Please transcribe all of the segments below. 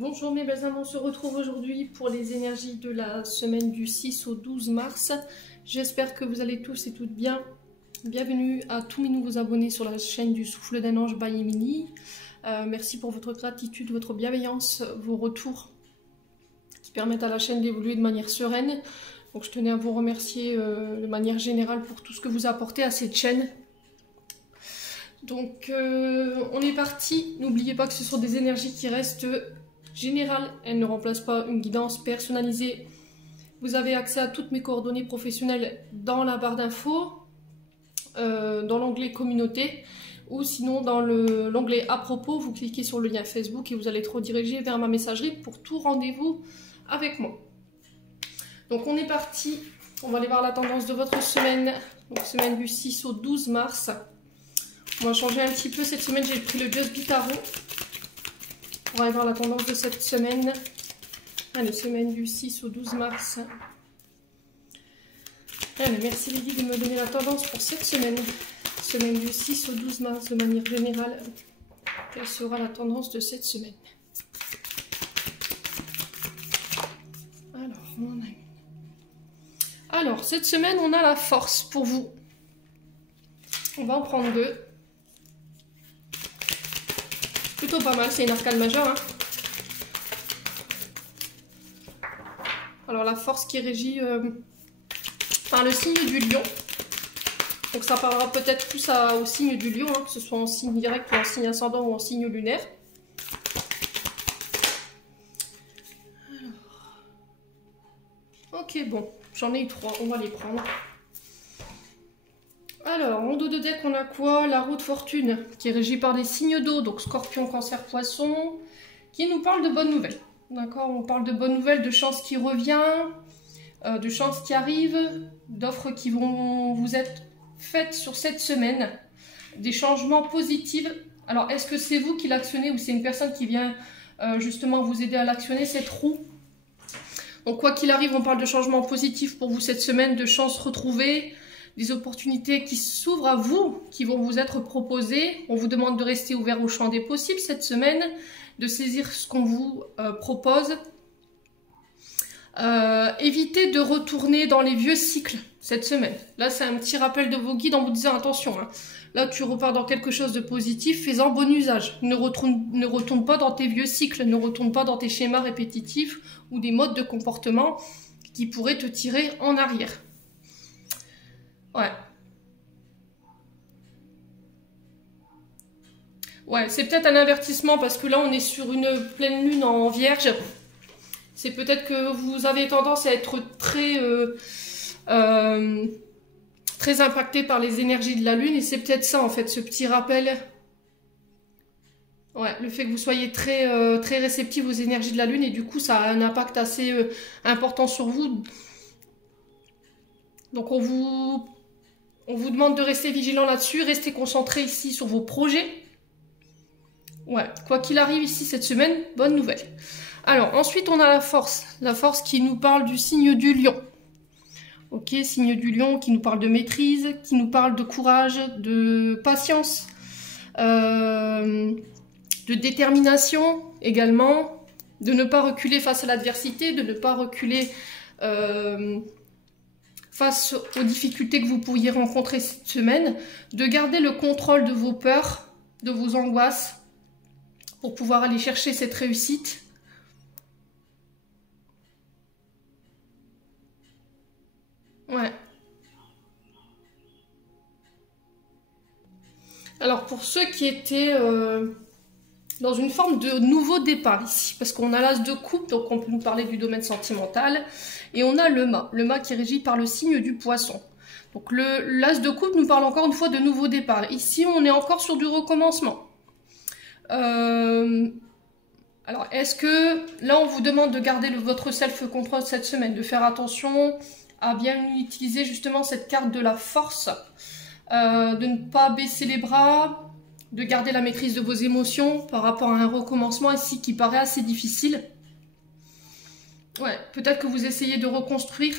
Bonjour mes belles âmes, on se retrouve aujourd'hui pour les énergies de la semaine du 6 au 12 mars. J'espère que vous allez tous et toutes bien. Bienvenue à tous mes nouveaux abonnés sur la chaîne du Souffle d'un Ange by Emily. Merci pour votre gratitude, votre bienveillance, vos retours qui permettent à la chaîne d'évoluer de manière sereine. Donc je tenais à vous remercier de manière générale pour tout ce que vous apportez à cette chaîne. Donc on est parti. N'oubliez pas que ce sont des énergies qui restent générales. Elles ne remplacent pas une guidance personnalisée. Vous avez accès à toutes mes coordonnées professionnelles dans la barre d'infos, dans l'onglet communauté, ou sinon dans l'onglet à propos, vous cliquez sur le lien Facebook et vous allez être redirigé vers ma messagerie pour tout rendez-vous avec moi. Donc on est parti. On va aller voir la tendance de votre semaine. Donc semaine du 6 au 12 mars. On va changer un petit peu. Cette semaine, j'ai pris le Just Be Tarot pour aller voir la tendance de cette semaine. Allez, semaine du 6 au 12 mars. Allez, merci Lydie de me donner la tendance pour cette semaine. Semaine du 6 au 12 mars, de manière générale. Quelle sera la tendance de cette semaine? Alors, on a une. Alors, cette semaine, on a la force pour vous. On va en prendre deux. Plutôt pas mal, c'est une arcane majeure. Hein. Alors la force qui est régie par le signe du lion. Donc ça parlera peut-être plus au signe du lion, hein, que ce soit en signe direct ou en signe ascendant ou en signe lunaire. Alors. Ok, bon, j'en ai eu trois, on va les prendre. Alors, en dos de deck, on a quoi? La roue de fortune, qui est régie par des signes d'eau, donc scorpion, cancer, poisson, qui nous parle de bonnes nouvelles. D'accord? On parle de bonnes nouvelles, de chance qui revient, de chance qui arrive, d'offres qui vont vous être faites sur cette semaine, des changements positifs. Alors, est-ce que c'est vous qui l'actionnez ou c'est une personne qui vient justement vous aider à l'actionner, cette roue? Donc, quoi qu'il arrive, on parle de changements positifs pour vous cette semaine, de chances retrouvées, des opportunités qui s'ouvrent à vous, qui vont vous être proposées. On vous demande de rester ouvert au champ des possibles cette semaine, de saisir ce qu'on vous propose. Évitez de retourner dans les vieux cycles cette semaine. Là, c'est un petit rappel de vos guides en vous disant attention. Hein, là, tu repars dans quelque chose de positif, fais-en bon usage. Ne retourne pas dans tes vieux cycles, ne retourne pas dans tes schémas répétitifs ou des modes de comportement qui pourraient te tirer en arrière. Ouais. Ouais, c'est peut-être un avertissement parce que là, on est sur une pleine lune en vierge. C'est peut-être que vous avez tendance à être très impacté par les énergies de la lune. Et c'est peut-être ça, en fait, ce petit rappel. Ouais, le fait que vous soyez très réceptif aux énergies de la lune. Et du coup, ça a un impact assez important sur vous. Donc, on vous demande de rester vigilant là-dessus, rester concentré ici sur vos projets. Ouais, quoi qu'il arrive ici cette semaine, bonne nouvelle. Alors, ensuite, on a la force qui nous parle du signe du lion. Ok, signe du lion qui nous parle de maîtrise, qui nous parle de courage, de patience, de détermination également, de ne pas reculer face à l'adversité, de ne pas reculer face aux difficultés que vous pourriez rencontrer cette semaine, de garder le contrôle de vos peurs, de vos angoisses, pour pouvoir aller chercher cette réussite. Ouais. Alors pour ceux qui étaient dans une forme de nouveau départ ici, parce qu'on a l'as de coupe, donc on peut nous parler du domaine sentimental, et on a le mât qui est régi par le signe du poisson. Donc l'as de coupe nous parle encore une fois de nouveau départ. Ici, on est encore sur du recommencement. Alors, est-ce que là, on vous demande de garder votre self-control cette semaine, de faire attention à bien utiliser justement cette carte de la force, de ne pas baisser les bras, de garder la maîtrise de vos émotions par rapport à un recommencement ici qui paraît assez difficile. Ouais, peut-être que vous essayez de reconstruire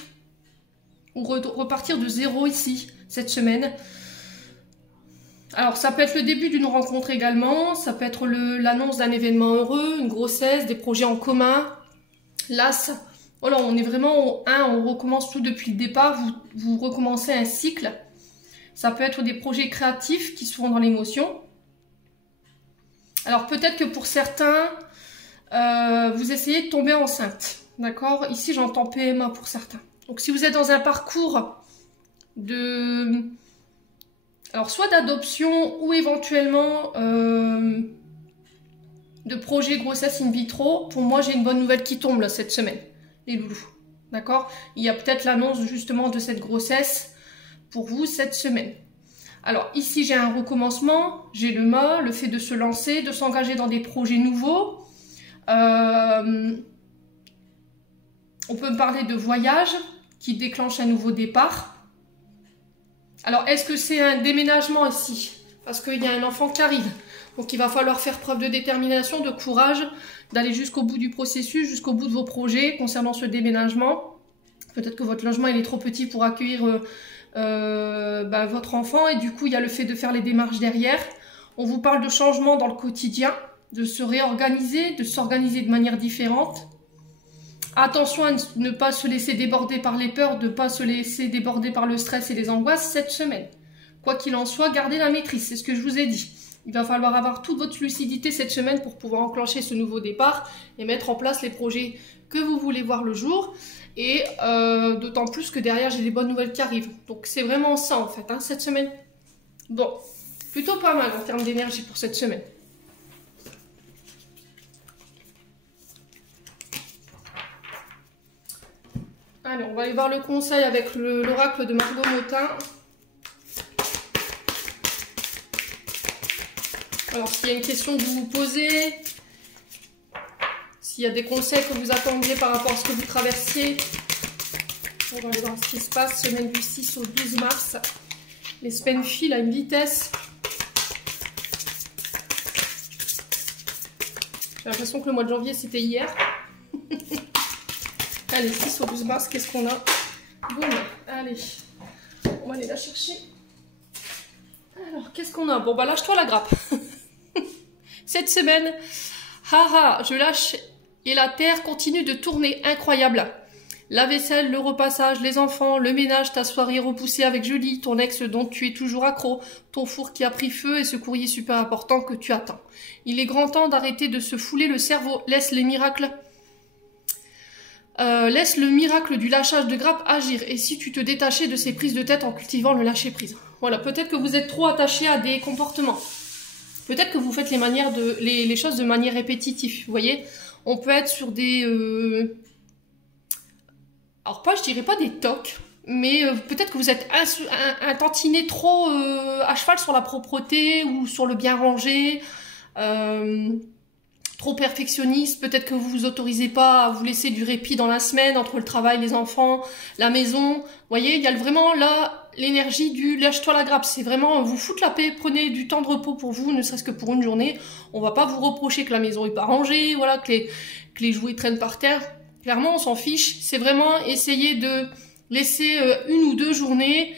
ou repartir de zéro ici, cette semaine. Alors ça peut être le début d'une rencontre également, ça peut être l'annonce d'un événement heureux, une grossesse, des projets en commun. Là, voilà, on est vraiment on recommence tout depuis le départ, vous recommencez un cycle. Ça peut être des projets créatifs qui seront dans l'émotion. Alors peut-être que pour certains, vous essayez de tomber enceinte. D'accord? Ici, j'entends PMA pour certains. Donc si vous êtes dans un parcours alors soit d'adoption ou éventuellement de projet grossesse in vitro, pour moi j'ai une bonne nouvelle qui tombe là cette semaine, les loulous. D'accord? Il y a peut-être l'annonce justement de cette grossesse pour vous cette semaine. Alors ici j'ai un recommencement, j'ai le mât, le fait de se lancer, de s'engager dans des projets nouveaux. On peut me parler de voyage qui déclenche un nouveau départ. Alors, est-ce que c'est un déménagement ici? Parce qu'il y a un enfant qui arrive. Donc, il va falloir faire preuve de détermination, de courage, d'aller jusqu'au bout du processus, jusqu'au bout de vos projets concernant ce déménagement. Peut-être que votre logement il est trop petit pour accueillir votre enfant. Et du coup, il y a le fait de faire les démarches derrière. On vous parle de changement dans le quotidien, de se réorganiser, de s'organiser de manière différente. Attention à ne pas se laisser déborder par les peurs, de ne pas se laisser déborder par le stress et les angoisses cette semaine. Quoi qu'il en soit, gardez la maîtrise, c'est ce que je vous ai dit. Il va falloir avoir toute votre lucidité cette semaine pour pouvoir enclencher ce nouveau départ et mettre en place les projets que vous voulez voir le jour. Et d'autant plus que derrière, j'ai des bonnes nouvelles qui arrivent. Donc c'est vraiment ça en fait, hein, cette semaine. Bon, plutôt pas mal en termes d'énergie pour cette semaine. Allez, on va aller voir le conseil avec l'oracle de Margot Motin. Alors, s'il y a une question que vous vous posez, s'il y a des conseils que vous attendiez par rapport à ce que vous traversiez, on va aller voir ce qui se passe, semaine du 6 au 12 mars. Les semaines filent à une vitesse. J'ai l'impression que le mois de janvier, c'était hier. Allez, 6 au 12 mars, qu'est-ce qu'on a? Boum, allez, on va aller la chercher. Alors, qu'est-ce qu'on a? Bon, bah lâche-toi la grappe. Cette semaine, haha, je lâche et la terre continue de tourner, incroyable. La vaisselle, le repassage, les enfants, le ménage, ta soirée repoussée avec Julie, ton ex dont tu es toujours accro, ton four qui a pris feu et ce courrier super important que tu attends. Il est grand temps d'arrêter de se fouler le cerveau, laisse les miracles... laisse le miracle du lâchage de grappe agir. Et si tu te détachais de ces prises de tête en cultivant le lâcher prise. Voilà, peut-être que vous êtes trop attaché à des comportements. Peut-être que vous faites les choses de manière répétitive. Vous voyez, on peut être sur des... alors je dirais pas des tocs, mais peut-être que vous êtes un tantinet trop à cheval sur la propreté ou sur le bien rangé. Trop perfectionniste, peut-être que vous vous autorisez pas à vous laisser du répit dans la semaine entre le travail, les enfants, la maison. Vous voyez, il y a vraiment là l'énergie du lâche-toi la grappe. C'est vraiment vous foutre la paix, prenez du temps de repos pour vous, ne serait-ce que pour une journée. On va pas vous reprocher que la maison est pas rangée, voilà, que les jouets traînent par terre. Clairement, on s'en fiche. C'est vraiment essayer de laisser une ou deux journées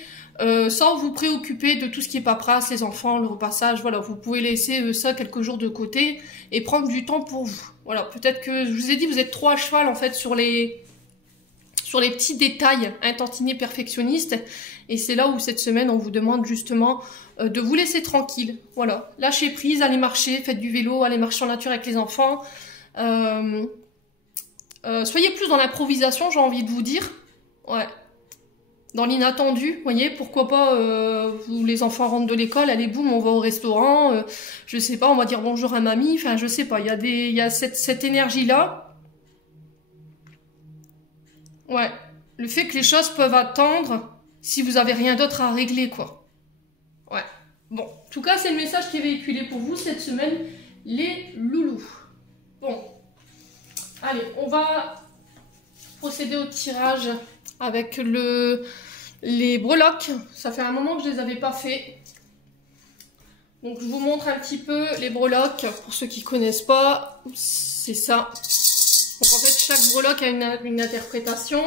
sans vous préoccuper de tout ce qui est paperasse, les enfants, le repassage. Voilà, vous pouvez laisser ça quelques jours de côté et prendre du temps pour vous. Voilà, peut-être que, je vous ai dit, vous êtes trop à cheval en fait sur les petits détails, un tantinet perfectionniste. Et c'est là où cette semaine, on vous demande justement de vous laisser tranquille. Voilà, lâchez prise, allez marcher, faites du vélo, allez marcher en nature avec les enfants. Soyez plus dans l'improvisation, j'ai envie de vous dire. Ouais. Dans l'inattendu, vous voyez, pourquoi pas, les enfants rentrent de l'école, allez boum, on va au restaurant, je sais pas, on va dire bonjour à mamie, enfin je sais pas, il y a cette énergie-là. Ouais, le fait que les choses peuvent attendre si vous avez rien d'autre à régler, quoi. Ouais, bon, en tout cas c'est le message qui est véhiculé pour vous cette semaine, les loulous. Bon, allez, on va procéder au tirage avec les breloques. Ça fait un moment que je les avais pas fait. Donc je vous montre un petit peu les breloques. Pour ceux qui connaissent pas, c'est ça. Donc en fait chaque breloque a une interprétation.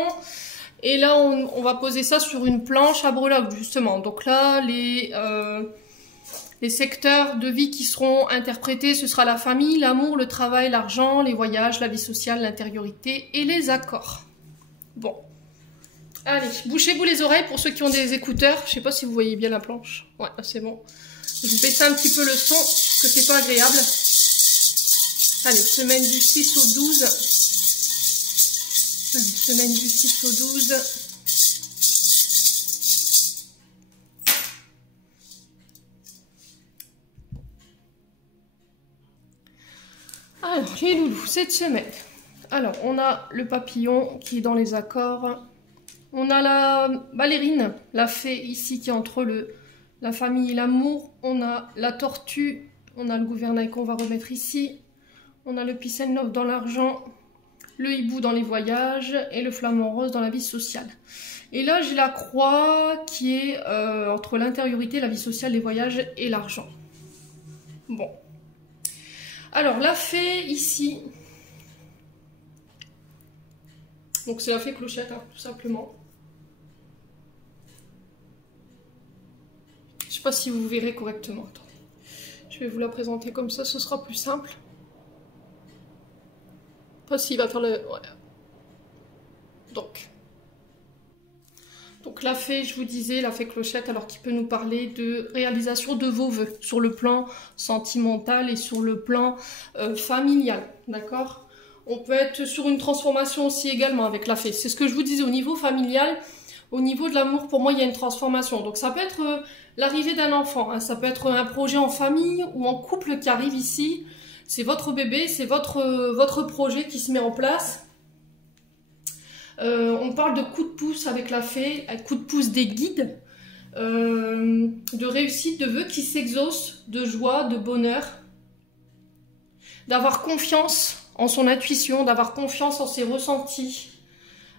Et là on va poser ça sur une planche à breloques justement. Donc là Les secteurs de vie qui seront interprétés, ce sera la famille, l'amour, le travail, l'argent, les voyages, la vie sociale, l'intériorité et les accords. Bon. Allez, bouchez-vous les oreilles pour ceux qui ont des écouteurs. Je sais pas si vous voyez bien la planche. Ouais, c'est bon. Je vais baisser un petit peu le son, parce que c'est pas agréable. Allez, semaine du 6 au 12. Allez, semaine du 6 au 12. Alors, les loulous, cette semaine. Alors, on a le papillon qui est dans les accords. On a la ballerine, la fée ici qui est entre la famille et l'amour. On a la tortue, on a le gouvernail qu'on va remettre ici. On a le pissenlove dans l'argent, le hibou dans les voyages et le flamant rose dans la vie sociale. Et là, j'ai la croix qui est entre l'intériorité, la vie sociale, les voyages et l'argent. Bon. Alors, la fée ici. Donc, c'est la fée clochette, hein, tout simplement. Je ne sais pas si vous verrez correctement. Attendez. Je vais vous la présenter comme ça, ce sera plus simple. Pas s'il va faire le... Ouais. Donc la fée, je vous disais, la fée clochette, alors qui peut nous parler de réalisation de vos vœux sur le plan sentimental et sur le plan familial, d'accord? On peut être sur une transformation aussi également avec la fée. C'est ce que je vous disais au niveau familial, au niveau de l'amour, pour moi, il y a une transformation. Donc ça peut être l'arrivée d'un enfant, hein, ça peut être un projet en famille ou en couple qui arrive ici. C'est votre bébé, c'est votre projet qui se met en place. On parle de coup de pouce avec la fée, un coup de pouce des guides, de réussite, de vœux qui s'exaucent, de joie, de bonheur, d'avoir confiance en son intuition, d'avoir confiance en ses ressentis.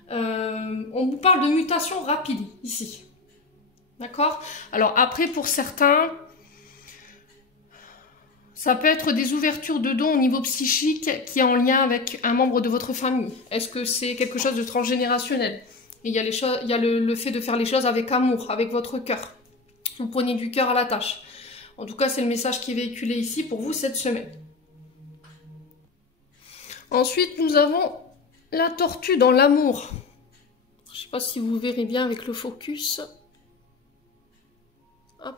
On vous parle de mutation rapide ici, d'accord? Alors après, pour certains, ça peut être des ouvertures de dons au niveau psychique qui est en lien avec un membre de votre famille. Est-ce que c'est quelque chose de transgénérationnel? Et il y a, le fait de faire les choses avec amour, avec votre cœur. Vous prenez du cœur à la tâche. En tout cas, c'est le message qui est véhiculé ici pour vous cette semaine. Ensuite, nous avons la tortue dans l'amour. Je ne sais pas si vous verrez bien avec le focus. Hop,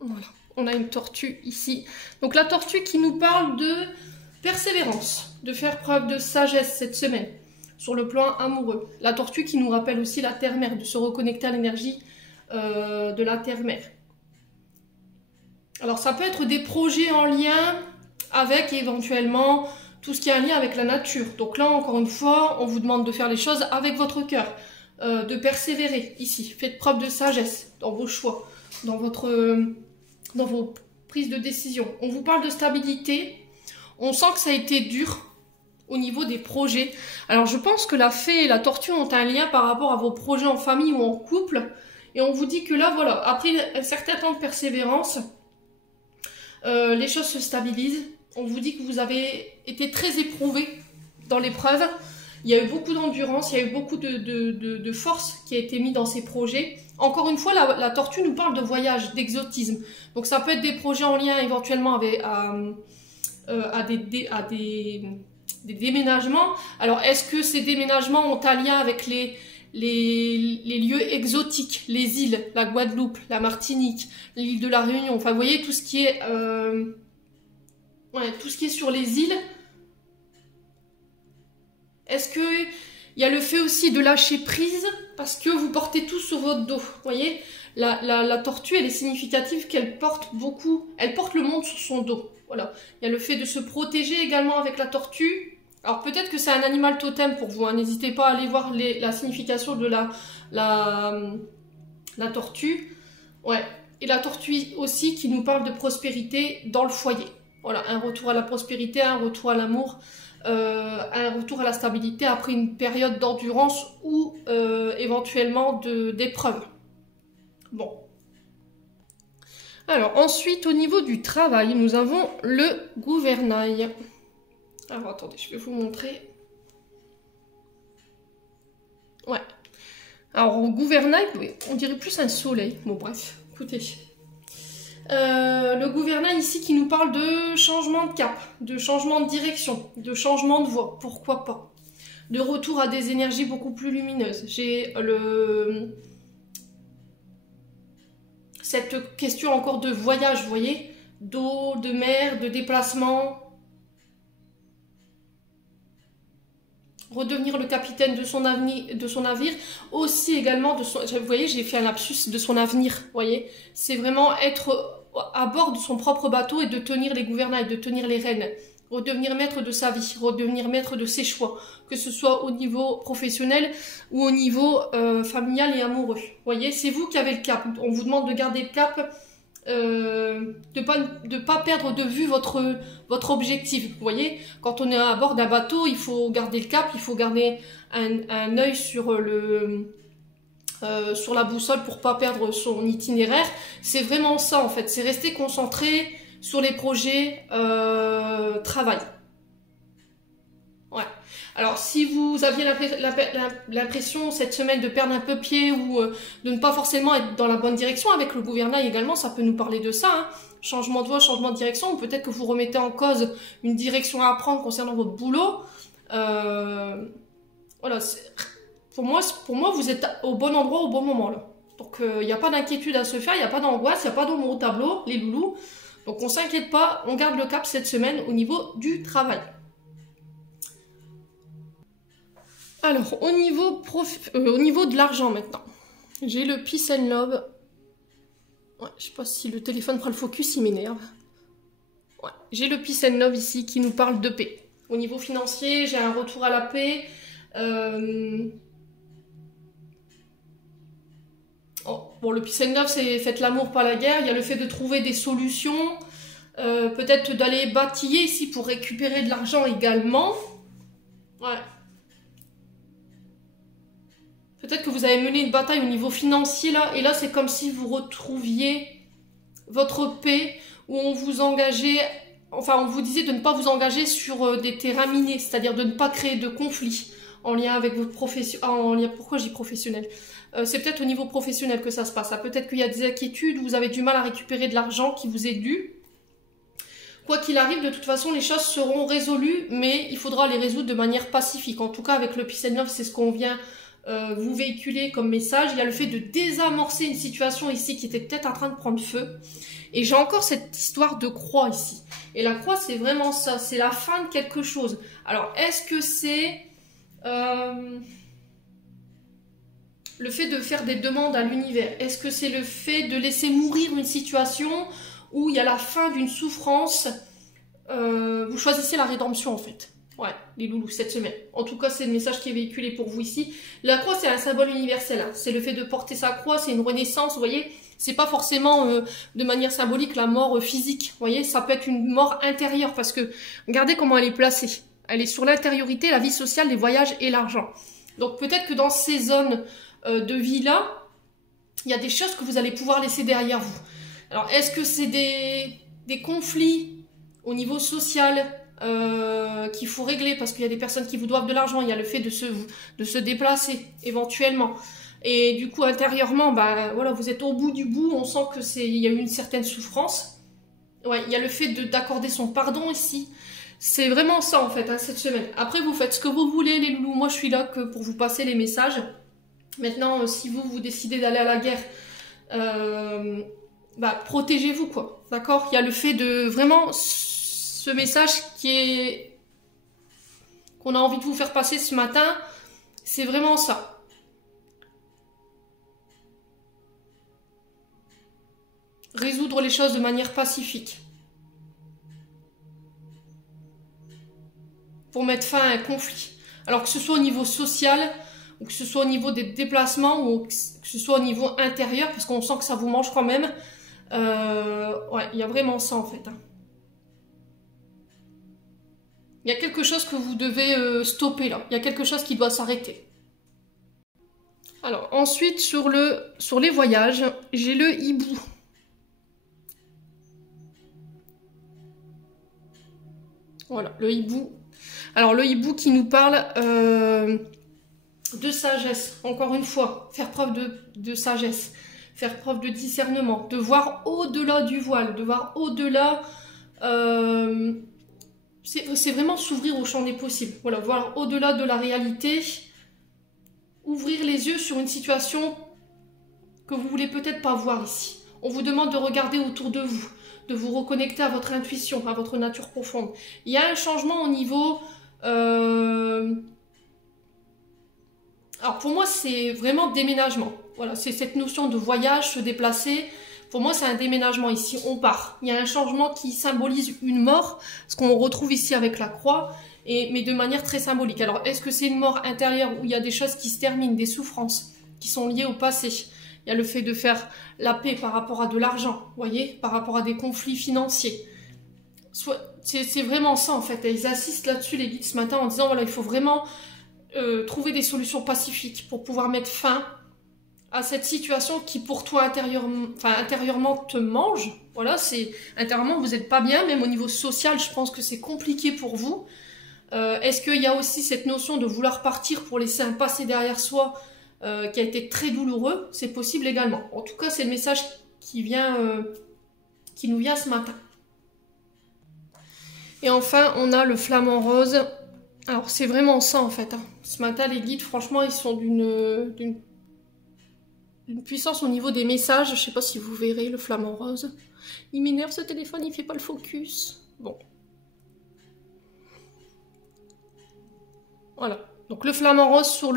voilà. On a une tortue ici. Donc la tortue qui nous parle de persévérance, de faire preuve de sagesse cette semaine sur le plan amoureux. La tortue qui nous rappelle aussi la terre-mère, de se reconnecter à l'énergie de la terre-mère. Alors ça peut être des projets en lien avec éventuellement tout ce qui a un lien avec la nature. Donc là, encore une fois, on vous demande de faire les choses avec votre cœur, de persévérer ici. Faites preuve de sagesse dans vos choix, dans vos prises de décision. On vous parle de stabilité. On sent que ça a été dur au niveau des projets. Alors je pense que la fée et la tortue ont un lien par rapport à vos projets en famille ou en couple. Et on vous dit que là, voilà, après un certain temps de persévérance, les choses se stabilisent. On vous dit que vous avez été très éprouvé dans l'épreuve. Il y a eu beaucoup d'endurance, il y a eu beaucoup de force qui a été mise dans ces projets. Encore une fois, la tortue nous parle de voyage, d'exotisme. Donc ça peut être des projets en lien éventuellement avec, à des déménagements. Alors est-ce que ces déménagements ont un lien avec les lieux exotiques, les îles, la Guadeloupe, la Martinique, l'île de la Réunion, enfin vous voyez tout ce qui est, tout ce qui est sur les îles. Est-ce que il y a le fait aussi de lâcher prise parce que vous portez tout sur votre dos, vous voyez, la tortue, elle est significative qu'elle porte beaucoup, elle porte le monde sur son dos, voilà. Il y a le fait de se protéger également avec la tortue. Alors peut-être que c'est un animal totem pour vous, hein. N'hésitez pas à aller voir la signification de la tortue. Ouais. Et la tortue aussi qui nous parle de prospérité dans le foyer. Voilà, un retour à la prospérité, un retour à l'amour, un retour à la stabilité après une période d'endurance ou éventuellement d'épreuve. Bon. Alors ensuite, au niveau du travail, nous avons le gouvernail. Alors attendez, je vais vous montrer. Ouais. Alors au gouvernail, on dirait plus un soleil. Bon bref, écoutez. Le gouvernail ici qui nous parle de changement de cap, de changement de direction, de changement de voie, pourquoi pas. De retour à des énergies beaucoup plus lumineuses. J'ai cette question encore de voyage, vous voyez, d'eau, de mer, de déplacement. Redevenir le capitaine de son navire, aussi également de son... Vous voyez, j'ai fait un lapsus de son avenir, vous voyez. C'est vraiment être à bord de son propre bateau et de tenir les gouvernails, de tenir les rênes. Redevenir maître de sa vie, redevenir maître de ses choix, que ce soit au niveau professionnel ou au niveau familial et amoureux. Vous voyez, c'est vous qui avez le cap. On vous demande de garder le cap, de pas perdre de vue votre objectif. Vous voyez, quand on est à bord d'un bateau, il faut garder le cap, il faut garder un œil sur sur la boussole pour pas perdre son itinéraire. C'est vraiment ça en fait, c'est rester concentré sur les projets travail. Ouais. Alors si vous aviez l'impression cette semaine de perdre un peu pied ou de ne pas forcément être dans la bonne direction avec le gouvernail également, ça peut nous parler de ça, hein. Changement de voie, changement de direction, ou peut-être que vous remettez en cause une direction à prendre concernant votre boulot. Voilà, pour moi, vous êtes au bon endroit au bon moment là. Donc il n'y a pas d'inquiétude à se faire, il n'y a pas d'angoisse, il n'y a pas d'ombre au tableau, les loulous. Donc on s'inquiète pas, on garde le cap cette semaine au niveau du travail. Alors, au niveau de l'argent maintenant, j'ai le Peace and Love. Ouais, je sais pas si le téléphone fera le focus, il m'énerve. Ouais, j'ai le Peace and Love ici qui nous parle de paix. Au niveau financier, j'ai un retour à la paix. Oh, bon, le Peace and Love, c'est faites l'amour, pas la guerre. Il y a le fait de trouver des solutions. Peut-être d'aller bâtiller ici pour récupérer de l'argent également. Ouais. Peut-être que vous avez mené une bataille au niveau financier là, et là c'est comme si vous retrouviez votre paix, où on vous engageait, enfin on vous disait de ne pas vous engager sur des terrains minés, c'est-à-dire de ne pas créer de conflits en lien avec votre profession. Pourquoi je dis professionnel? C'est peut-être au niveau professionnel que ça se passe. Peut-être qu'il y a des inquiétudes, vous avez du mal à récupérer de l'argent qui vous est dû. Quoi qu'il arrive, de toute façon, les choses seront résolues, mais il faudra les résoudre de manière pacifique. En tout cas, avec le Peace and Love, c'est ce qu'on vient vous véhiculer comme message. Il y a le fait de désamorcer une situation ici qui était peut-être en train de prendre feu. Et j'ai encore cette histoire de croix ici. Et la croix, c'est vraiment ça, c'est la fin de quelque chose. Alors, est-ce que c'est le fait de faire des demandes à l'univers? Est-ce que c'est le fait de laisser mourir une situation où il y a la fin d'une souffrance? Vous choisissez la rédemption en fait. Ouais, les loulous, cette semaine. En tout cas, c'est le message qui est véhiculé pour vous ici. La croix, c'est un symbole universel. Hein. C'est le fait de porter sa croix, c'est une renaissance, vous voyez. C'est pas forcément de manière symbolique la mort physique. Vous voyez, ça peut être une mort intérieure parce que regardez comment elle est placée. Elle est sur l'intériorité, la vie sociale, les voyages et l'argent. Donc peut-être que dans ces zones de vie-là, il y a des choses que vous allez pouvoir laisser derrière vous. Alors, est-ce que c'est des conflits au niveau social qu'il faut régler parce qu'il y a des personnes qui vous doivent de l'argent, il y a le fait de se déplacer éventuellement. Et du coup, intérieurement, ben, voilà, vous êtes au bout du bout, on sent il y a eu une certaine souffrance. Ouais, il y a le fait d'accorder son pardon ici. C'est vraiment ça en fait, hein, cette semaine. Après, vous faites ce que vous voulez, les loulous. Moi, je suis là que pour vous passer les messages. Maintenant, si vous décidez d'aller à la guerre, bah, protégez-vous, quoi. D'accord? Il y a le fait de vraiment ce message qu'on a envie de vous faire passer ce matin. C'est vraiment ça. Résoudre les choses de manière pacifique. Pour mettre fin à un conflit. Alors que ce soit au niveau social, ou que ce soit au niveau des déplacements, ou que ce soit au niveau intérieur, parce qu'on sent que ça vous mange quand même. Ouais, il y a vraiment ça en fait. Hein. Il y a quelque chose que vous devez stopper là. Il y a quelque chose qui doit s'arrêter. Alors ensuite, sur les voyages, j'ai le hibou. Voilà, le hibou. Alors le hibou qui nous parle de sagesse. Encore une fois, faire preuve de sagesse. faire preuve de discernement, de voir au-delà du voile, de voir au-delà... c'est vraiment s'ouvrir au champ des possibles. Voilà, voir au-delà de la réalité, ouvrir les yeux sur une situation que vous voulez peut-être pas voir ici. On vous demande de regarder autour de vous, de vous reconnecter à votre intuition, à votre nature profonde. Il y a un changement au niveau... Alors pour moi, c'est vraiment déménagement. Voilà, c'est cette notion de voyage, se déplacer. Pour moi, c'est un déménagement ici, on part. Il y a un changement qui symbolise une mort, ce qu'on retrouve ici avec la croix, mais de manière très symbolique. Alors, est-ce que c'est une mort intérieure où il y a des choses qui se terminent, des souffrances qui sont liées au passé? Il y a le fait de faire la paix par rapport à de l'argent, vous voyez, par rapport à des conflits financiers. C'est vraiment ça, en fait. Et ils insistent là-dessus, les guides, ce matin, en disant, voilà, il faut vraiment trouver des solutions pacifiques pour pouvoir mettre fin à cette situation qui pour toi intérieurement te mange. Voilà, c'est intérieurement vous n'êtes pas bien, même au niveau social, je pense que c'est compliqué pour vous. Est-ce qu'il y a aussi cette notion de vouloir partir pour laisser un passé derrière soi qui a été très douloureux? C'est possible également. En tout cas, c'est le message qui nous vient ce matin. Et enfin, on a le flamant rose. Alors, c'est vraiment ça, en fait. Ce matin, les guides, franchement, ils sont d'une puissance au niveau des messages. Je ne sais pas si vous verrez le flamant rose. Il m'énerve ce téléphone, il ne fait pas le focus. Bon. Voilà. Donc, le flamant rose sur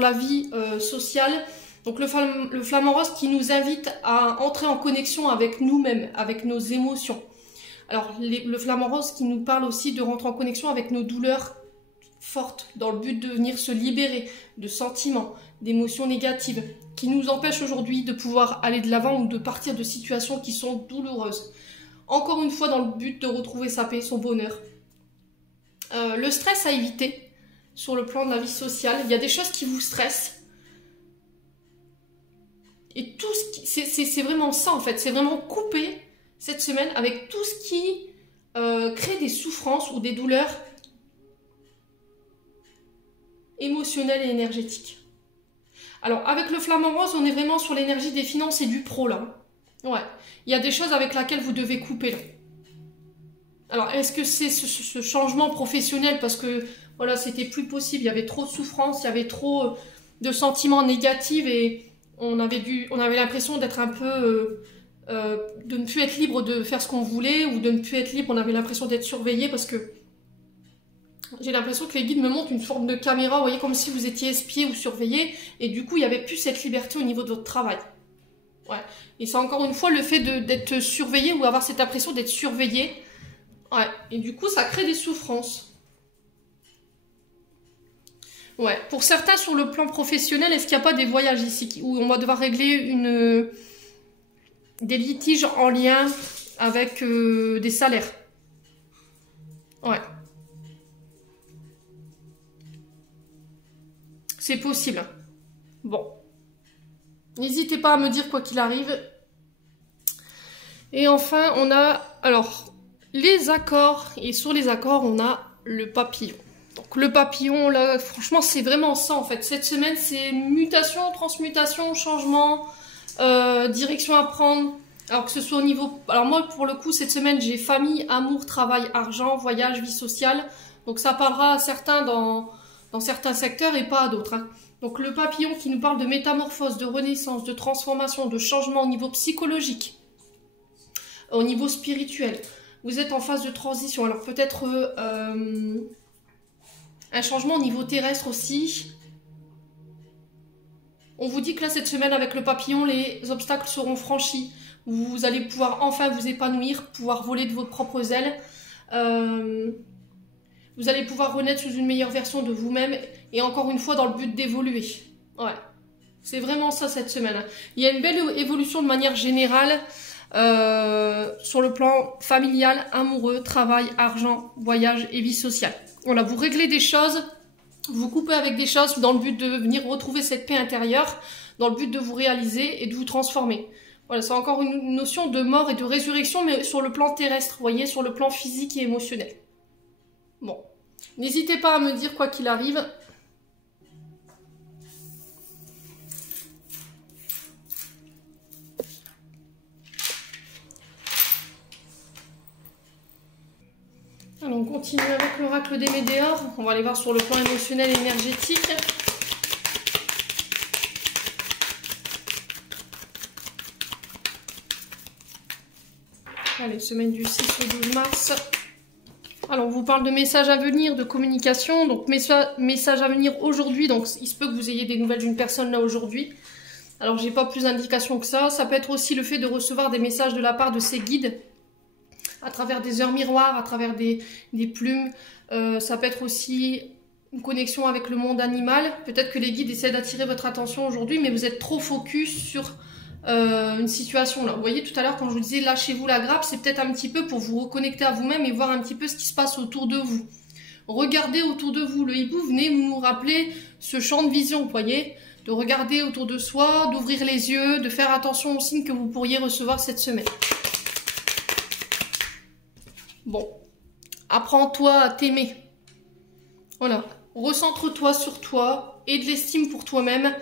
la vie sociale. Donc, le flamant rose qui nous invite à entrer en connexion avec nous-mêmes, avec nos émotions. Alors, le flamant rose qui nous parle aussi de rentrer en connexion avec nos douleurs fortes, dans le but de venir se libérer de sentiments, d'émotions négatives, qui nous empêchent aujourd'hui de pouvoir aller de l'avant ou de partir de situations qui sont douloureuses. Encore une fois, dans le but de retrouver sa paix, son bonheur. Le stress à éviter sur le plan de la vie sociale. Il y a des choses qui vous stressent. Et tout c'est vraiment ça, en fait. C'est vraiment couper cette semaine avec tout ce qui crée des souffrances ou des douleurs émotionnelles et énergétiques. Alors, avec le flamant rose, on est vraiment sur l'énergie des finances et du pro, là. Ouais. Il y a des choses avec lesquelles vous devez couper, là. Alors, est-ce que c'est ce changement professionnel parce que, voilà, c'était plus possible, il y avait trop de souffrance, il y avait trop de sentiments négatifs et on avait l'impression d'être un peu... de ne plus être libre de faire ce qu'on voulait ou de ne plus être libre, on avait l'impression d'être surveillé parce que j'ai l'impression que les guides me montrent une forme de caméra, vous voyez, comme si vous étiez espié ou surveillé et du coup il n'y avait plus cette liberté au niveau de votre travail. Ouais. Et c'est encore une fois le fait d'être surveillé ou avoir cette impression d'être surveillé. Ouais. Et du coup ça crée des souffrances. Ouais. Pour certains sur le plan professionnel, est-ce qu'il n'y a pas des voyages ici où on va devoir régler des litiges en lien avec des salaires? Ouais. C'est possible. Bon. N'hésitez pas à me dire quoi qu'il arrive. Et enfin, on a alors les accords. Et sur les accords, on a le papillon. Donc le papillon, là, franchement, c'est vraiment ça en fait. Cette semaine, c'est mutation, transmutation, changement, direction à prendre. Alors que ce soit au niveau... Alors moi, pour le coup, cette semaine, j'ai famille, amour, travail, argent, voyage, vie sociale. Donc ça parlera à certains dans certains secteurs et pas à d'autres. Hein. Donc le papillon qui nous parle de métamorphose, de renaissance, de transformation, de changement au niveau psychologique, au niveau spirituel. Vous êtes en phase de transition. Alors peut-être un changement au niveau terrestre aussi. On vous dit que là, cette semaine, avec le papillon, les obstacles seront franchis. Vous allez pouvoir enfin vous épanouir, pouvoir voler de vos propres ailes. Vous allez pouvoir renaître sous une meilleure version de vous-même et encore une fois dans le but d'évoluer. Ouais, c'est vraiment ça cette semaine. Il y a une belle évolution de manière générale sur le plan familial, amoureux, travail, argent, voyage et vie sociale. Voilà, vous réglez des choses, vous coupez avec des choses dans le but de venir retrouver cette paix intérieure, dans le but de vous réaliser et de vous transformer. Voilà, c'est encore une notion de mort et de résurrection, mais sur le plan terrestre, vous voyez, sur le plan physique et émotionnel. Bon, n'hésitez pas à me dire quoi qu'il arrive. Alors on continue avec l'oracle des Médéors. On va aller voir sur le plan émotionnel et énergétique. Allez, semaine du 6 au 12 mars. Alors on vous parle de messages à venir, de communication. Donc message à venir aujourd'hui. Donc il se peut que vous ayez des nouvelles d'une personne là aujourd'hui. Alors j'ai pas plus d'indications que ça. Ça peut être aussi le fait de recevoir des messages de la part de ses guides. À travers des heures miroirs, à travers des plumes. Ça peut être aussi une connexion avec le monde animal. Peut-être que les guides essaient d'attirer votre attention aujourd'hui, mais vous êtes trop focus sur une situation là. Vous voyez tout à l'heure quand je vous disais lâchez-vous la grappe, c'est peut-être un petit peu pour vous reconnecter à vous-même et voir un petit peu ce qui se passe autour de vous. Regardez autour de vous. Le hibou, venez nous rappeler ce champ de vision, vous voyez, de regarder autour de soi, d'ouvrir les yeux, de faire attention aux signes que vous pourriez recevoir cette semaine. Bon, apprends-toi à t'aimer. Voilà, recentre-toi sur toi et de l'estime pour toi-même.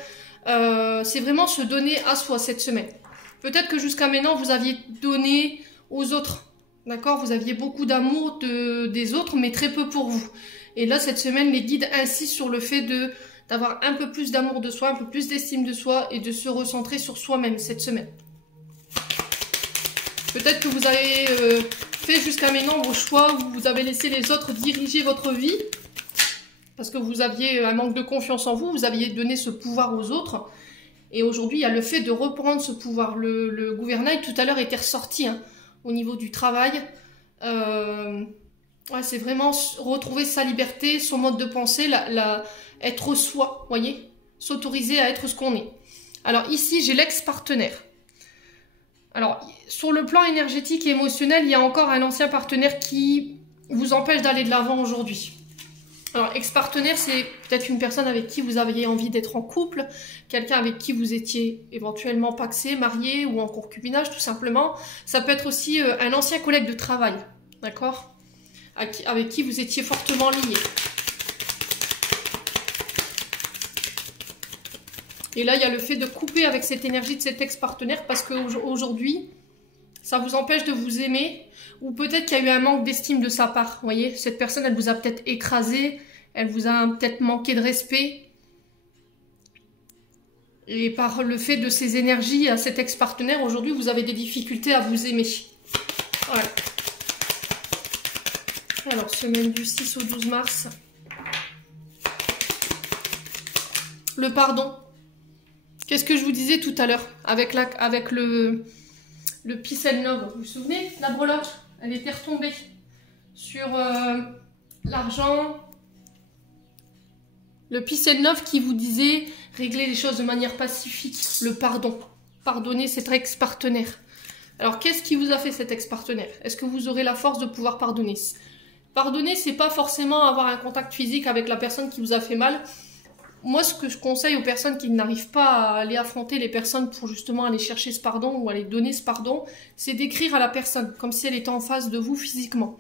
C'est vraiment se donner à soi cette semaine. Peut-être que jusqu'à maintenant, vous aviez donné aux autres. D'accord? Vous aviez beaucoup d'amour des autres, mais très peu pour vous. Et là, cette semaine, les guides insistent sur le fait d'avoir un peu plus d'amour de soi, un peu plus d'estime de soi et de se recentrer sur soi-même cette semaine. Peut-être que vous avez fait jusqu'à maintenant vos choix, vous avez laissé les autres diriger votre vie, parce que vous aviez un manque de confiance en vous, vous aviez donné ce pouvoir aux autres, et aujourd'hui il y a le fait de reprendre ce pouvoir. Le gouvernail tout à l'heure était ressorti hein, au niveau du travail. Ouais, c'est vraiment retrouver sa liberté, son mode de pensée, être soi, voyez, s'autoriser à être ce qu'on est. Alors ici j'ai l'ex-partenaire. Alors, sur le plan énergétique et émotionnel, il y a encore un ancien partenaire qui vous empêche d'aller de l'avant aujourd'hui. Alors, ex-partenaire, c'est peut-être une personne avec qui vous aviez envie d'être en couple, quelqu'un avec qui vous étiez éventuellement pacsé, marié ou en concubinage, tout simplement. Ça peut être aussi un ancien collègue de travail, d'accord, avec qui vous étiez fortement lié. Et là, il y a le fait de couper avec cette énergie de cet ex-partenaire parce qu'aujourd'hui, ça vous empêche de vous aimer ou peut-être qu'il y a eu un manque d'estime de sa part. Vous voyez, cette personne, elle vous a peut-être écrasé, elle vous a peut-être manqué de respect. Et par le fait de ces énergies à cet ex-partenaire, aujourd'hui, vous avez des difficultés à vous aimer. Voilà. Alors, semaine du 6 au 12 mars. Le pardon. Qu'est-ce que je vous disais tout à l'heure avec le Peace and Love? Vous vous souvenez? La breloque, elle était retombée sur l'argent. Le Peace and Love qui vous disait régler les choses de manière pacifique. Le pardon. Pardonner cet ex-partenaire. Alors, qu'est-ce qui vous a fait cet ex-partenaire? Est-ce que vous aurez la force de pouvoir pardonner? Pardonner, c'est pas forcément avoir un contact physique avec la personne qui vous a fait mal. Moi, ce que je conseille aux personnes qui n'arrivent pas à aller affronter les personnes pour justement aller chercher ce pardon ou aller donner ce pardon, c'est d'écrire à la personne, comme si elle était en face de vous physiquement.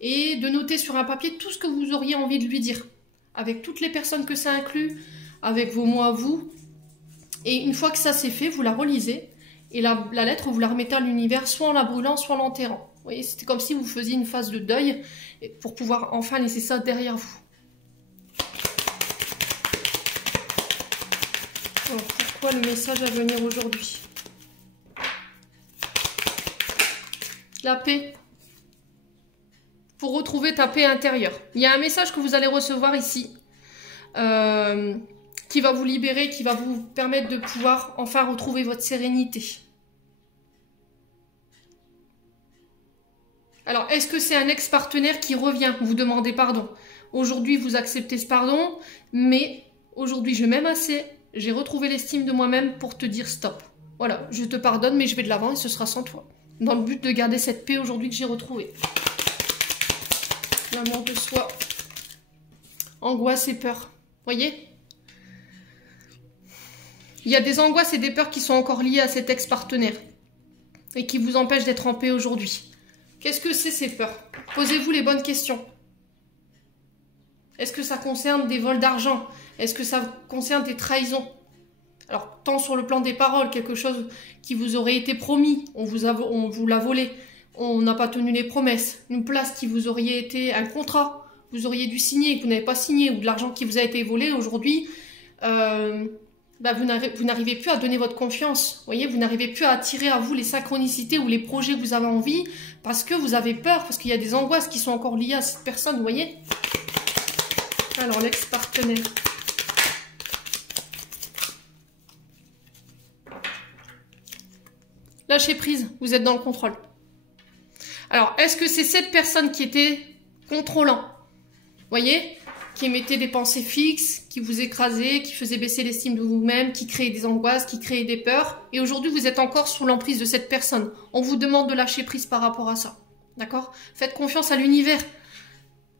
Et de noter sur un papier tout ce que vous auriez envie de lui dire, avec toutes les personnes que ça inclut, avec vos mots à vous. Et une fois que ça c'est fait, vous la relisez, et la lettre, vous la remettez à l'univers, soit en la brûlant, soit en l'enterrant. Vous voyez, c'était comme si vous faisiez une phase de deuil, pour pouvoir enfin laisser ça derrière vous. Alors, pourquoi le message à venir aujourd'hui? La paix. Pour retrouver ta paix intérieure. Il y a un message que vous allez recevoir ici. Qui va vous libérer, qui va vous permettre de pouvoir enfin retrouver votre sérénité. Alors, est-ce que c'est un ex-partenaire qui revient vous demander pardon? Aujourd'hui, vous acceptez ce pardon, mais aujourd'hui, je m'aime assez. J'ai retrouvé l'estime de moi-même pour te dire stop. Voilà, je te pardonne, mais je vais de l'avant et ce sera sans toi. Dans le but de garder cette paix aujourd'hui que j'ai retrouvée. L'amour de soi. Angoisse et peur. Voyez? Il y a des angoisses et des peurs qui sont encore liées à cet ex-partenaire. Et qui vous empêchent d'être en paix aujourd'hui. Qu'est-ce que c'est ces peurs? Posez-vous les bonnes questions. Est-ce que ça concerne des vols d'argent? Est-ce que ça concerne des trahisons? Alors, tant sur le plan des paroles, quelque chose qui vous aurait été promis, on vous l'a volé. on n'a pas tenu les promesses, une place qui vous auriez été, un contrat, vous auriez dû signer, que vous n'avez pas signé, ou de l'argent qui vous a été volé aujourd'hui, vous n'arrivez plus à donner votre confiance. Vous voyez, vous n'arrivez plus à attirer à vous les synchronicités ou les projets que vous avez envie, parce que vous avez peur, parce qu'il y a des angoisses qui sont encore liées à cette personne, vous voyez. Alors, l'ex-partenaire. Lâchez prise, vous êtes dans le contrôle. Alors, est-ce que c'est cette personne qui était contrôlant? Vous voyez, qui émettait des pensées fixes, qui vous écrasait, qui faisait baisser l'estime de vous-même, qui créait des angoisses, qui créait des peurs. Et aujourd'hui, vous êtes encore sous l'emprise de cette personne. On vous demande de lâcher prise par rapport à ça. D'accord? Faites confiance à l'univers.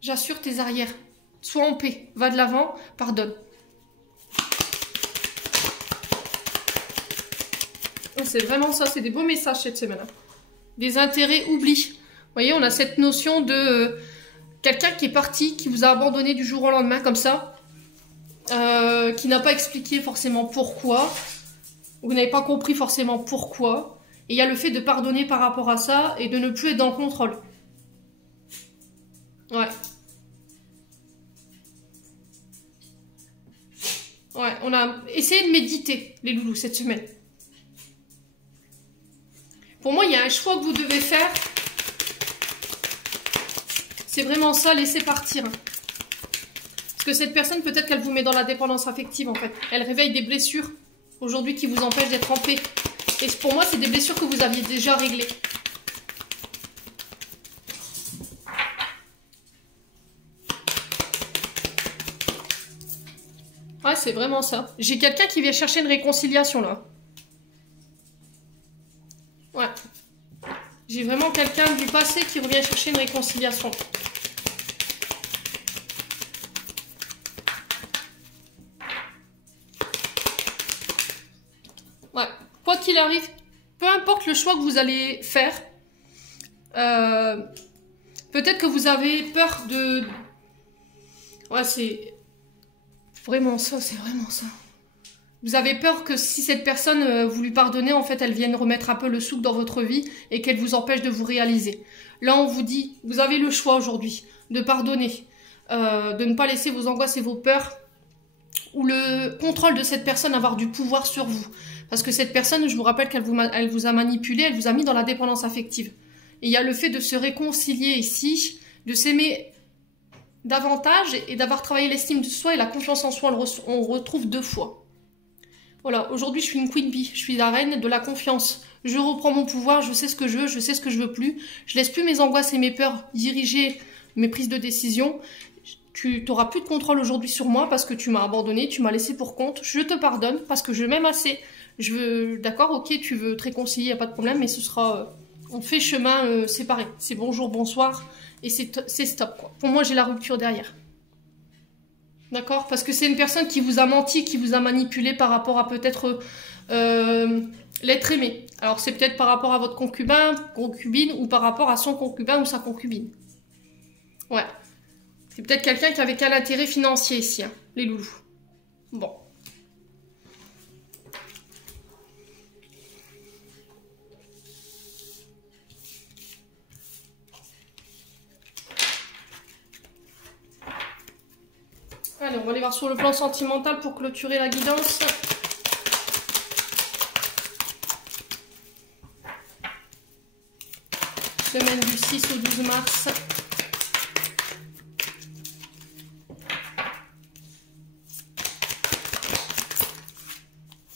J'assure tes arrières. Sois en paix. Va de l'avant. Pardonne. C'est vraiment ça. C'est des beaux messages cette semaine. Des intérêts oubliés. Vous voyez, on a cette notion de quelqu'un qui est parti, qui vous a abandonné du jour au lendemain comme ça, qui n'a pas expliqué forcément pourquoi, vous n'avez pas compris forcément pourquoi, et il y a le fait de pardonner par rapport à ça et de ne plus être dans le contrôle. Ouais. Ouais, on a essayé de méditer, les loulous, cette semaine. Pour moi, il y a un choix que vous devez faire. C'est vraiment ça, laissez partir. Parce que cette personne, peut-être qu'elle vous met dans la dépendance affective, en fait. Elle réveille des blessures, aujourd'hui, qui vous empêchent d'être en paix. Et pour moi, c'est des blessures que vous aviez déjà réglées. Ouais, c'est vraiment ça. J'ai quelqu'un qui vient chercher une réconciliation, là. Ouais. J'ai vraiment quelqu'un du passé qui revient chercher une réconciliation. Ouais. Quoi qu'il arrive, peu importe le choix que vous allez faire, peut-être que vous avez peur de... Ouais, c'est vraiment ça, c'est vraiment ça. Vous avez peur que si cette personne, vous lui pardonnez, en fait, elle vienne remettre un peu le souk dans votre vie et qu'elle vous empêche de vous réaliser. Là, on vous dit, vous avez le choix aujourd'hui de pardonner, de ne pas laisser vos angoisses et vos peurs ou le contrôle de cette personne avoir du pouvoir sur vous. Parce que cette personne, je vous rappelle qu'elle vous a manipulé, elle vous a mis dans la dépendance affective. Et il y a le fait de se réconcilier ici, de s'aimer davantage et d'avoir travaillé l'estime de soi et la confiance en soi, on retrouve 2 fois. Voilà, aujourd'hui je suis une Queen Bee, je suis la reine de la confiance. Je reprends mon pouvoir, je sais ce que je veux, je sais ce que je veux plus. Je laisse plus mes angoisses et mes peurs diriger mes prises de décision. Tu n'auras plus de contrôle aujourd'hui sur moi parce que tu m'as abandonné, tu m'as laissé pour compte. Je te pardonne parce que je m'aime assez. Je veux, d'accord, ok, tu veux te réconcilier, il n'y a pas de problème, mais ce sera, on fait chemin séparé. C'est bonjour, bonsoir, et c'est stop, quoi. Pour moi, j'ai la rupture derrière. D'accord? Parce que c'est une personne qui vous a menti, qui vous a manipulé par rapport à peut-être l'être aimé. Alors c'est peut-être par rapport à votre concubin, concubine, ou par rapport à son concubin ou sa concubine. Ouais. C'est peut-être quelqu'un qui avait qu'un intérêt financier ici, hein, les loulous. Bon. Allez, on va aller voir sur le plan sentimental pour clôturer la guidance. Semaine du 6 au 12 mars.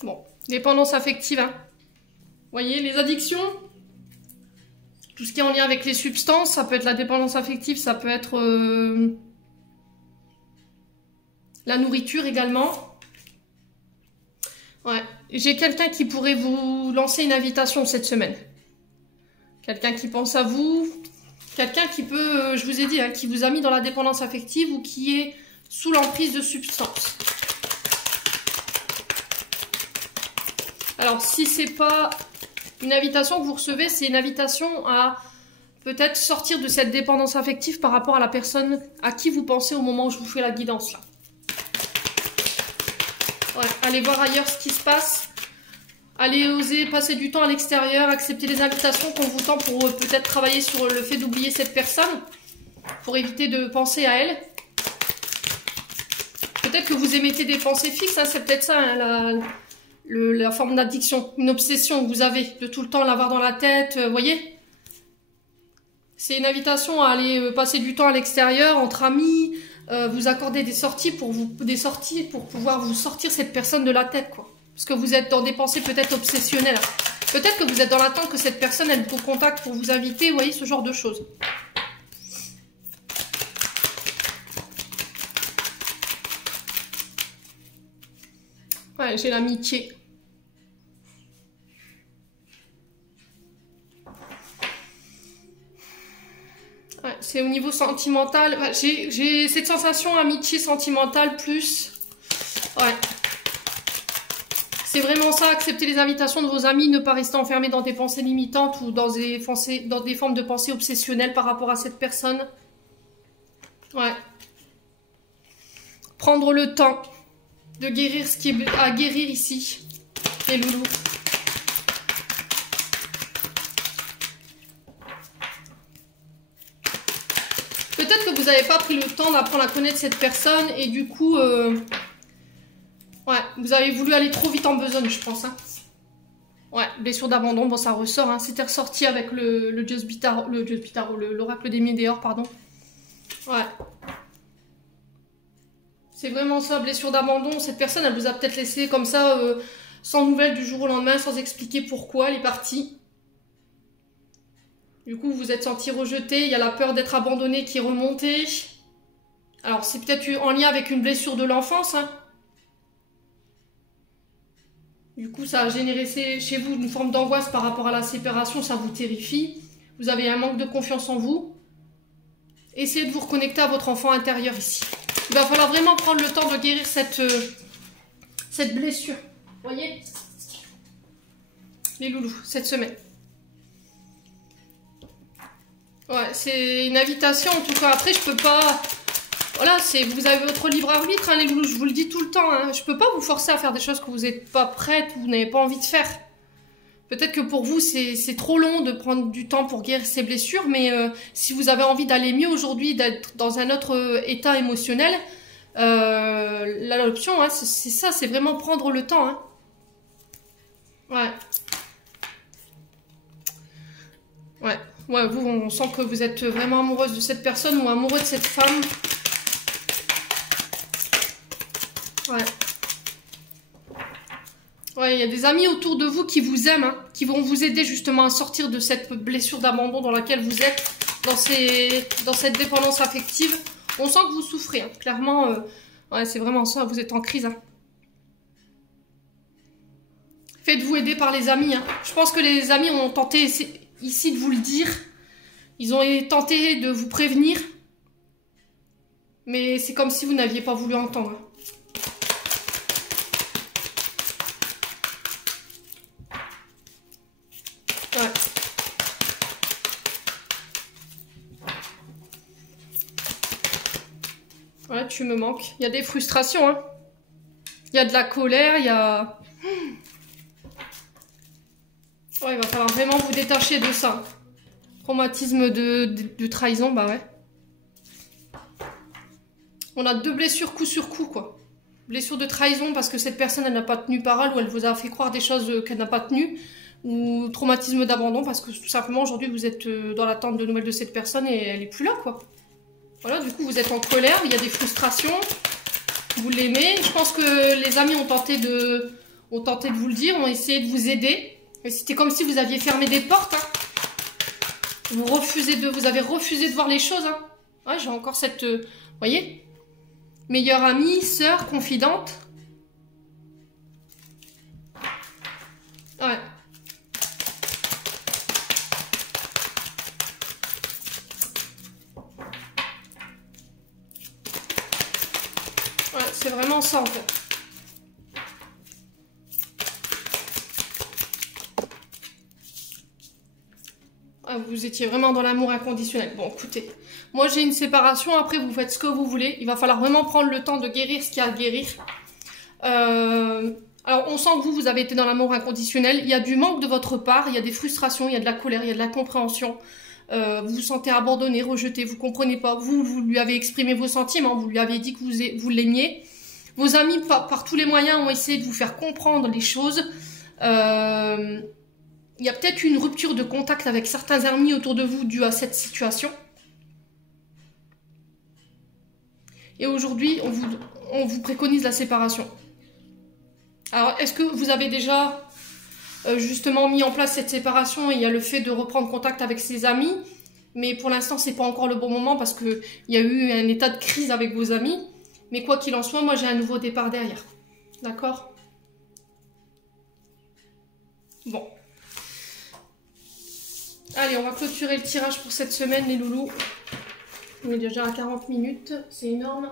Bon, dépendance affective. Hein. Vous voyez, les addictions, tout ce qui est en lien avec les substances, ça peut être la dépendance affective, ça peut être... la nourriture également. Ouais. J'ai quelqu'un qui pourrait vous lancer une invitation cette semaine. Quelqu'un qui pense à vous. Quelqu'un qui peut, je vous ai dit, hein, qui vous a mis dans la dépendance affective ou qui est sous l'emprise de substances. Alors, si c'est pas une invitation que vous recevez, c'est une invitation à peut-être sortir de cette dépendance affective par rapport à la personne à qui vous pensez au moment où je vous fais la guidance là. Ouais, allez voir ailleurs ce qui se passe. Allez oser passer du temps à l'extérieur, accepter les invitations qu'on vous tend pour peut-être travailler sur le fait d'oublier cette personne, pour éviter de penser à elle. Peut-être que vous émettez des pensées fixes, hein, c'est peut-être ça, hein, la forme d'addiction, une obsession que vous avez, de tout le temps l'avoir dans la tête, voyez. C'est une invitation à aller passer du temps à l'extérieur, entre amis, vous accorder des sorties pour pouvoir vous sortir cette personne de la tête, quoi. Parce que vous êtes dans des pensées peut-être obsessionnelles. Peut-être que vous êtes dans l'attente que cette personne elle vous contacte pour vous inviter, vous voyez, ce genre de choses. Ouais, j'ai l'amitié. Ouais, c'est au niveau sentimental. Ouais, j'ai cette sensation amitié sentimentale plus. Ouais. C'est vraiment ça, accepter les invitations de vos amis, ne pas rester enfermé dans des pensées limitantes ou dans des formes de pensées obsessionnelles par rapport à cette personne. Ouais. Prendre le temps de guérir ce qui est à guérir ici, les loulous. Peut-être que vous n'avez pas pris le temps d'apprendre à connaître cette personne et du coup, ouais, vous avez voulu aller trop vite en besogne, je pense. Hein. Ouais, blessure d'abandon, bon ça ressort. Hein. C'était ressorti avec l'oracle des météores, pardon. Ouais. C'est vraiment ça, blessure d'abandon. Cette personne, elle vous a peut-être laissé comme ça, sans nouvelles du jour au lendemain, sans expliquer pourquoi elle est partie. Du coup, vous vous êtes senti rejeté. Il y a la peur d'être abandonné qui est remontée. Alors, c'est peut-être en lien avec une blessure de l'enfance. Hein. Du coup, ça a généré chez vous une forme d'angoisse par rapport à la séparation. Ça vous terrifie. Vous avez un manque de confiance en vous. Essayez de vous reconnecter à votre enfant intérieur ici. Il va falloir vraiment prendre le temps de guérir cette blessure. Vous voyez, les loulous, cette semaine. Ouais, c'est une invitation en tout cas. Après, je peux pas... Voilà, vous avez votre libre arbitre, hein, les loulous. Je vous le dis tout le temps. Hein. Je peux pas vous forcer à faire des choses que vous n'êtes pas prête ou vous n'avez pas envie de faire. Peut-être que pour vous, c'est trop long de prendre du temps pour guérir ces blessures. Mais si vous avez envie d'aller mieux aujourd'hui, d'être dans un autre état émotionnel... l'option, hein, c'est ça, c'est vraiment prendre le temps. Hein. Ouais. Ouais. Ouais, vous, on sent que vous êtes vraiment amoureuse de cette personne ou amoureux de cette femme. Ouais. Ouais, il y a des amis autour de vous qui vous aiment, hein, qui vont vous aider justement à sortir de cette blessure d'abandon dans laquelle vous êtes, dans cette dépendance affective. On sent que vous souffrez, hein. Clairement, ouais, c'est vraiment ça, vous êtes en crise. Hein. Faites-vous aider par les amis. Hein. Je pense que les amis ont tenté ici de vous le dire. Ils ont tenté de vous prévenir. Mais c'est comme si vous n'aviez pas voulu entendre. Hein. Ouais. Ouais, tu me manques. Il y a des frustrations, hein. Il y a de la colère, il y a... Ouais, il va falloir vraiment vous détacher de ça. Traumatisme de trahison, bah ouais. On a 2 blessures coup sur coup, quoi. Blessure de trahison parce que cette personne, elle n'a pas tenu parole ou elle vous a fait croire des choses qu'elle n'a pas tenues. Ou traumatisme d'abandon parce que tout simplement, aujourd'hui, vous êtes dans l'attente de nouvelles de cette personne et elle est plus là, quoi. Voilà, du coup, vous êtes en colère, il y a des frustrations, vous l'aimez. Je pense que les amis ont tenté de vous le dire, ont essayé de vous aider. Mais c'était comme si vous aviez fermé des portes. Hein. Vous avez refusé de voir les choses. Hein. Ouais, j'ai encore cette... voyez, meilleure amie, sœur, confidente. Ouais. Ouais, c'est vraiment ça en fait. Ouais, vous étiez vraiment dans l'amour inconditionnel. Bon, écoutez, moi j'ai une séparation, après vous faites ce que vous voulez. Il va falloir vraiment prendre le temps de guérir ce qu'il y a à guérir. Alors, on sent que vous avez été dans l'amour inconditionnel. Il y a du manque de votre part, il y a des frustrations, il y a de la colère, il y a de la compréhension. Vous vous sentez abandonné, rejeté, vous comprenez pas. Vous lui avez exprimé vos sentiments, vous lui avez dit que vous l'aimiez. Vos amis, par tous les moyens, ont essayé de vous faire comprendre les choses. Il y a peut-être une rupture de contact avec certains amis autour de vous due à cette situation. Et aujourd'hui, on vous préconise la séparation. Alors, est-ce que vous avez déjà justement mis en place cette séparation? Il y a le fait de reprendre contact avec ses amis, mais pour l'instant, c'est pas encore le bon moment parce qu'il y a eu un état de crise avec vos amis. Mais quoi qu'il en soit, moi, j'ai un nouveau départ derrière. D'accord? Bon. Allez, on va clôturer le tirage pour cette semaine, les loulous. On est déjà à 40 minutes, c'est énorme.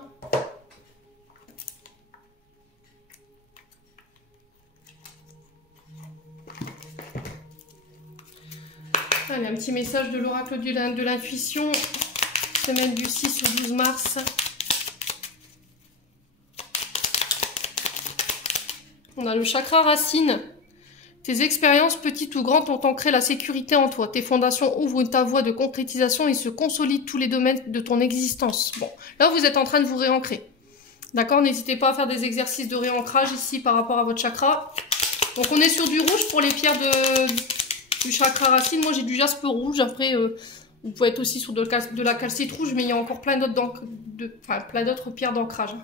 Allez, un petit message de l'oracle de l'intuition, semaine du 6 au 12 mars. On a le chakra racine. Tes expériences, petites ou grandes, ont ancré la sécurité en toi. Tes fondations ouvrent ta voie de concrétisation et se consolident tous les domaines de ton existence. Bon, là, vous êtes en train de vous réancrer. D'accord? N'hésitez pas à faire des exercices de réancrage ici par rapport à votre chakra. Donc, on est sur du rouge pour les pierres du chakra racine. Moi, j'ai du jaspe rouge. Après, vous pouvez être aussi sur de la calcite rouge, mais il y a encore plein d'autres pierres d'ancrage.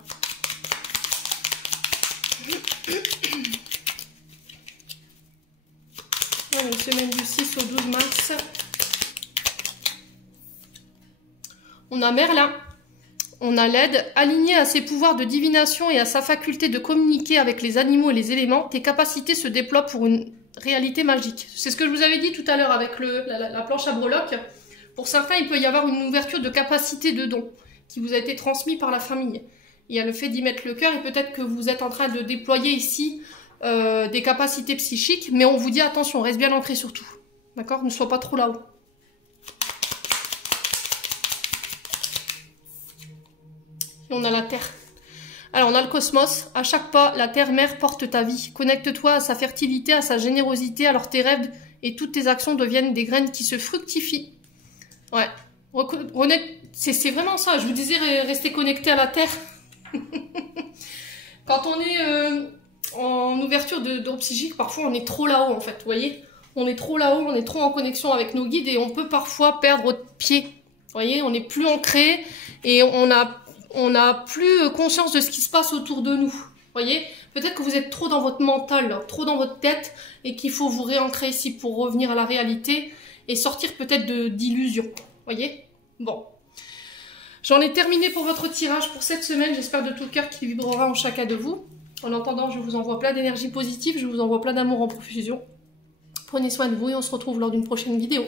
Voilà, semaine du 6 au 12 mars. On a Merlin. On a l'aide. Aligné à ses pouvoirs de divination et à sa faculté de communiquer avec les animaux et les éléments, tes capacités se déploient pour une réalité magique. C'est ce que je vous avais dit tout à l'heure avec la planche à breloques. Pour certains, il peut y avoir une ouverture de capacité de don qui vous a été transmise par la famille. Il y a le fait d'y mettre le cœur et peut-être que vous êtes en train de déployer ici des capacités psychiques, mais on vous dit attention, reste bien ancré surtout. D'accord? Ne sois pas trop là-haut. Et on a la Terre. Alors on a le cosmos. À chaque pas, la Terre-Mère porte ta vie. Connecte-toi à sa fertilité, à sa générosité, alors tes rêves et toutes tes actions deviennent des graines qui se fructifient. Ouais. C'est vraiment ça. Je vous disais, rester connecté à la Terre. Quand on est en ouverture de psychique, parfois on est trop là-haut en fait, vous voyez? On est trop là-haut, on est trop en connexion avec nos guides et on peut parfois perdre pied. Vous voyez, on n'est plus ancré et on n'a plus conscience de ce qui se passe autour de nous. Vous voyez? Peut-être que vous êtes trop dans votre mental, là, trop dans votre tête et qu'il faut vous réancrer ici pour revenir à la réalité et sortir peut-être d'illusions. Vous voyez? Bon. J'en ai terminé pour votre tirage pour cette semaine. J'espère de tout cœur qu'il vibrera en chacun de vous. En attendant, je vous envoie plein d'énergie positive. Je vous envoie plein d'amour en profusion. Prenez soin de vous et on se retrouve lors d'une prochaine vidéo.